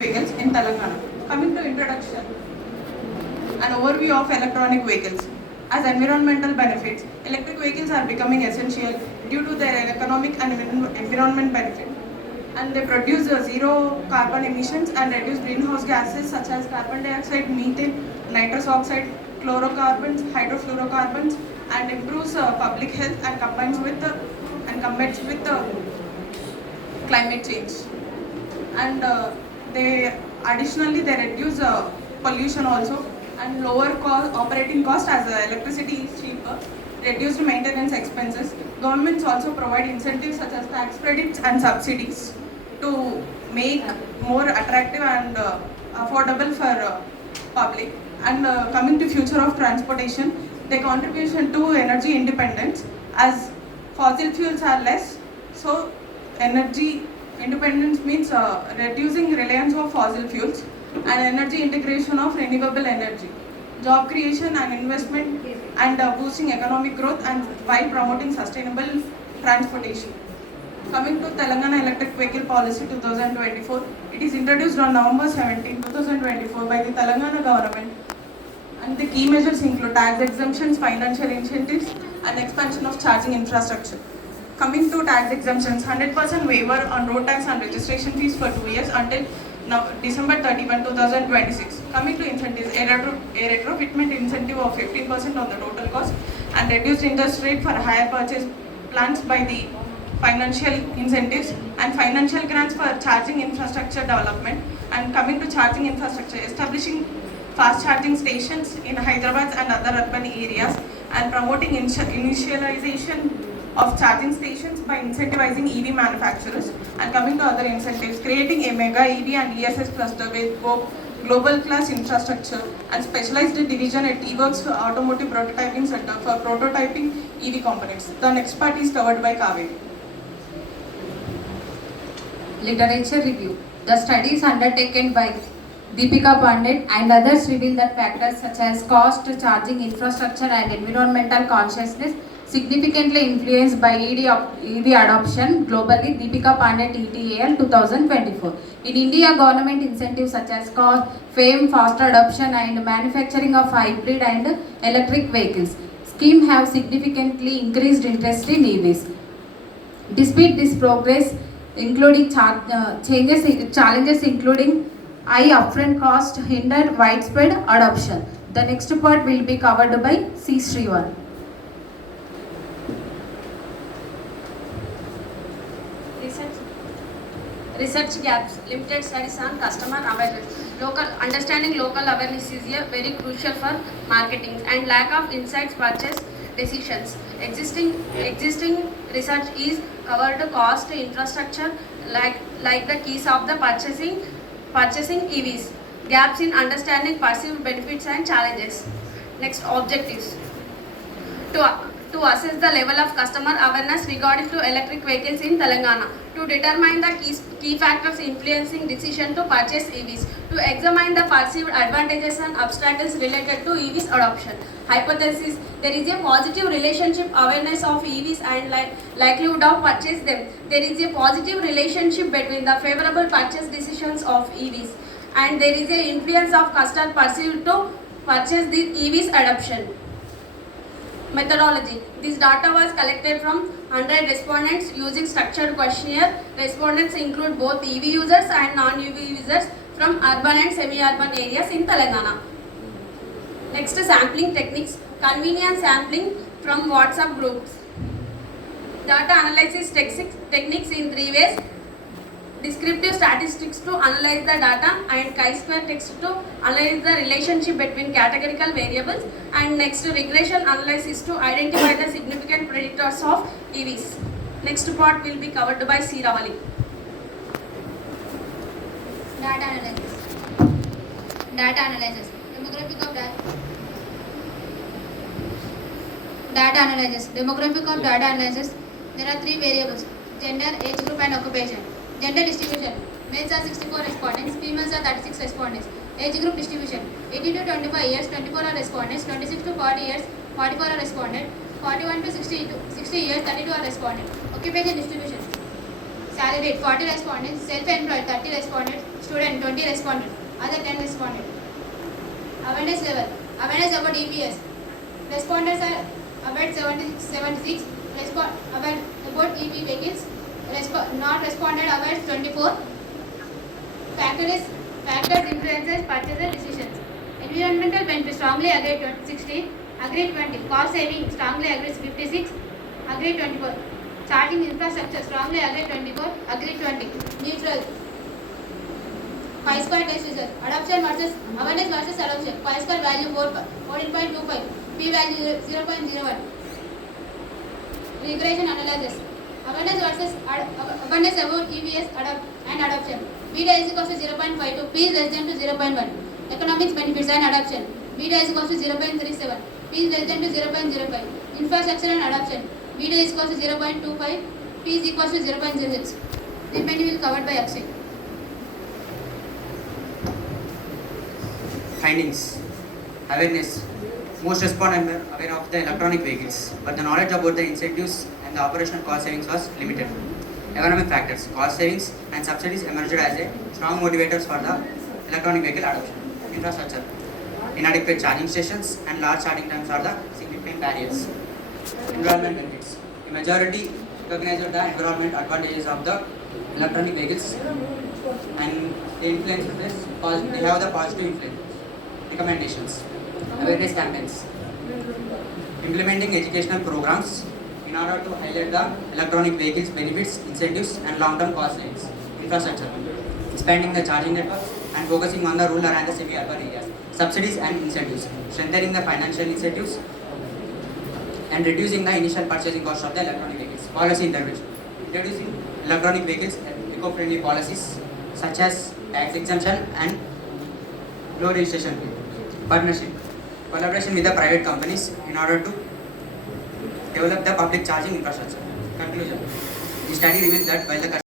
vehicles in Telangana. Coming to introduction, an overview of electronic vehicles. As environmental benefits, electric vehicles are becoming essential due to their economic and environment benefit. And they produce zero carbon emissions and reduce greenhouse gases such as carbon dioxide, methane, nitrous oxide, chlorocarbons, hydrofluorocarbons, and improves public health and combines with combats with climate change. And they additionally they reduce pollution also and lower operating cost as electricity is cheaper, reduced maintenance expenses. Governments also provide incentives such as tax credits and subsidies to make more attractive and affordable for public. And coming to future of transportation, their contribution to energy independence, as fossil fuels are less, so energy independence means reducing reliance of fossil fuels and energy integration of renewable energy, job creation and investment, and boosting economic growth and while promoting sustainable transportation. Coming to Telangana Electric Vehicle Policy 2024, it is introduced on November 17, 2024 by the Telangana government, and the key measures include tax exemptions, financial incentives, and expansion of charging infrastructure. Coming to tax exemptions, 100% waiver on road tax and registration fees for 2 years until now, December 31, 2026. Coming to incentives, a retrofitment incentive of 15% on the total cost and reduced interest rate for higher purchase plans by the financial incentives and financial grants for charging infrastructure development. And coming to charging infrastructure, establishing fast charging stations in Hyderabad and other urban areas and promoting initialization of charging stations by incentivizing EV manufacturers. And coming to other incentives, creating a mega EV and ESS cluster with global class infrastructure and specialized division at T-Works Automotive Prototyping Center for prototyping EV components. The next part is covered by Kaveri. Literature review. The studies undertaken by Deepika Pandit and others reveal that factors such as cost, charging infrastructure and environmental consciousness significantly influenced by EV adoption globally. Deepika Pandit ETAL 2024. In India, government incentives such as cost, fame, faster adoption and manufacturing of hybrid and electric vehicles scheme have significantly increased interest in EVs. Despite this progress, including challenges including high upfront cost hinder widespread adoption. The next part will be covered by C. Srivan. Research gaps, limited studies on customer awareness. Understanding local awareness is very crucial for marketing and lack of insights purchase decisions. Existing research is covered cost, infrastructure, like the keys of the purchasing EVs. Gaps in understanding perceived benefits and challenges. Next, objectives. To assess the level of customer awareness regarding to electric vehicles in Telangana, to determine the key factors influencing decision to purchase EVs, to examine the perceived advantages and obstacles related to EVs adoption. Hypothesis: there is a positive relationship awareness of EVs and likelihood of purchase them. There is a positive relationship between the favorable purchase decisions of EVs and there is a influence of customer perceived to purchase the EVs adoption. Methodology. This data was collected from 100 respondents using structured questionnaire. Respondents include both EV users and non-EV users from urban and semi-urban areas in Telangana. Next, sampling techniques. Convenience sampling from WhatsApp groups. Data analysis techniques in 3 ways. Descriptive statistics to analyze the data and chi-square text to analyze the relationship between categorical variables, and next regression analysis to identify the significant predictors of EVs. Next part will be covered by C. Ravali. Data analysis. Demographic of data analysis. There are 3 variables: gender, age group and occupation. Gender distribution. Males are 64 respondents, females are 36 respondents. Age group distribution. 18 to 25 years, 24 are respondents. 26 to 40 years, 44 are respondents. 41 to 60 years, 32 are respondents. Occupation distribution. Salaried 40 respondents, self-employed 30 respondents, Student 20 responded. Other 10 responded. Awareness level. Awareness about EVs. Respondents are about 76. Aware about EV vehicles. Not responded about 24. Factors influences purchaser decisions. Environmental benefits strongly agreed 16. Agreed 20. Cost saving strongly agreed 56. Agreed 24. Charging infrastructure strongly agreed 24. Agreed 20. Neutral. Pi-square test result. Adoption versus awareness versus adoption. Pi-square value 14.25. P-value 0.01. Regression analysis. Awareness versus awareness about EVS and adoption. Beta is equal to 0.52. P is less than to 0.1. Economics benefits and adoption. Beta is equal to 0.37. P is less than to 0.05. Infrastructure and adoption. Beta is equal to 0.25. P is equal to 0.06. Remaining will be covered by Akshay. Findings. Awareness. Most respondents were aware of the electronic vehicles, but the knowledge about the incentives and the operational cost savings was limited. Economic factors. Cost savings and subsidies emerged as a strong motivators for the electronic vehicle adoption. Infrastructure. Inadequate charging stations and large charging times are the significant barriers. Environment benefits. The majority recognized the environment advantages of the electronic vehicles and they influence this, they have the positive influence. Recommendations. Awareness campaigns. Implementing educational programs in order to highlight the electronic vehicles benefits, incentives and long-term cost savings. Infrastructure. Expanding the charging networks and focusing on the rural and the semi-urban areas. Subsidies and incentives. Strengthening the financial incentives and reducing the initial purchasing cost of the electronic vehicles. Policy intervention. Introducing electronic vehicles and eco-friendly policies such as tax exemption and low registration fee. Partnership. Collaboration with the private companies in order to develop the public charging infrastructure. Conclusion. The study revealed that while the